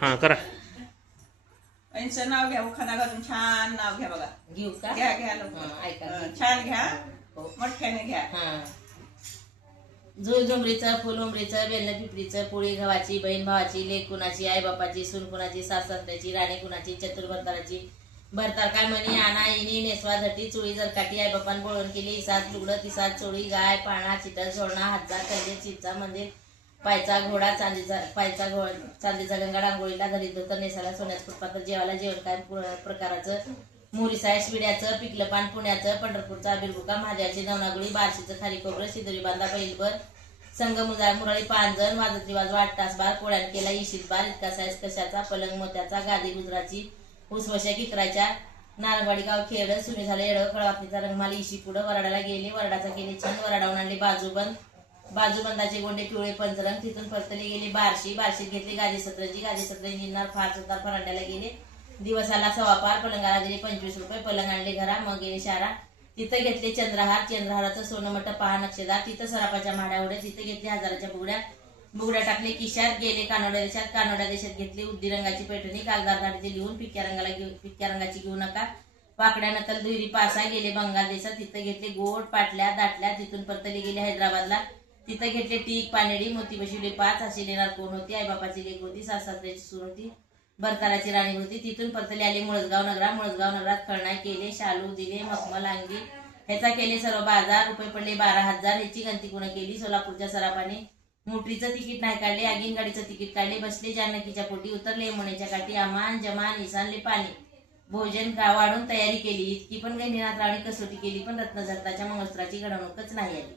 हा करा. यांचं नाव घ्या, उखाणा घालून छान नाव घ्या बघा. घेऊ का? घ्या घ्या लवकर. ऐका. छान घ्या, हो. मोठ्याने घ्या. जुळ झुमरीचं, फुल उमरीचं, बेलन पिपरीचं, पोळी गव्हाची, बहीण भावाची, लेक कुणाची, आई बापाची, सून कुणाची, सासऱ्याची, राणी कुणाची, चतुर भरताराची. भरतार काय म्हणी, आणा इनी नेसवा झटी, चोळी जरकाटी, आई बापान बोळून केली, इसात लुगडं, तिसात चोळी, गाय पाळणा, चिटल सोडणा, हातचा कंदे, चिचा मंदिर, पायचा घोडा, चांदीचा गंगा, डांगोळीला घरी धोतर, नेसाला सोन्याचं फुटपात्र, जेवायला जेवण काय प्रकाराचं, मोरीसाय शिवड्याचं, पिकलं पान पुण्याचं, पंढरपूरचा बिरबुका, महादेवाची नवनागुळी, बार्शीचं खारी खोबरं, शिदोरी बांधा बैलभर, संघ मुरळी पांजण, वाजत रिवाज 8 तास बार, पोळ्यान केला 20 बार, इतका साईज कशाचा, पलंग मोत्याचा, गादी गुजराची, उसवश्या किकराच्या, नारंगवाडी गाव खेड, सुनी झाले एड, कळवापणीचा रंगमाली, इशी पुढं, वराडाला गेले, वराडाचा केले छंद, वराडावून आणले बाजूबंदाचे गोंडे पिवळे पंचरंग, तिथून परतले गेले बार्शीत घेतली गादी सतरंजी निघणार फार सुतार फरांड्याला गेले, दिवसाला 1.25 पार, पलंगाला दिले 25 रुपये, पलंग आणले घरा, मग गेले शारा, तिथं घेतले चंद्रहाराचं सोनं मठ पहा नक्षदार, तिथं सरापाच्या माड्या उड्या, तिथं घेतले हजाराच्या बुगड्या टाकले किशात, गेले कानोड्या देशात घेतली उद्दी रंगाची पैठणी, कागदार गाडीचे लिहून पिक्या रंगाची घेऊ नका, वाकड्या नतल दुहेरी पासा, गेले बंगाल देशात, तिथं घेतले गोड पाटल्या दाटल्या, तिथून परतले गेले हैदराबादला, तिथं घेतले टीक पानेडी, मोती बशिवले 5, अशी लेणार कोण होती, आई बापाची लेक होती, सासऱ्याची सून होती, भरताराची राणी होती, तिथून परतले आले मुळसगाव नगरात खळणाय केले, शालू दिले, मखमल अंगी ह्याचा केले सर्व बाजार, रुपये पडले 12,000, ह्याची गंती कुणा केली, सोलापूरच्या सरापाने मोटरीचं तिकीट नाही काढले, आगीन गाडीचं तिकीट काढले, बसले जानकीच्या पोटी, उतरले यमुनेच्या काठी, अमान जमान इसानले पाणी, भोजन वाढून तयारी केली, इतकी पण गहिनीनाथ राणी कसोटी केली, पण रत्नजरताच्या मंगळसूत्राची घडवणूकच नाही आली.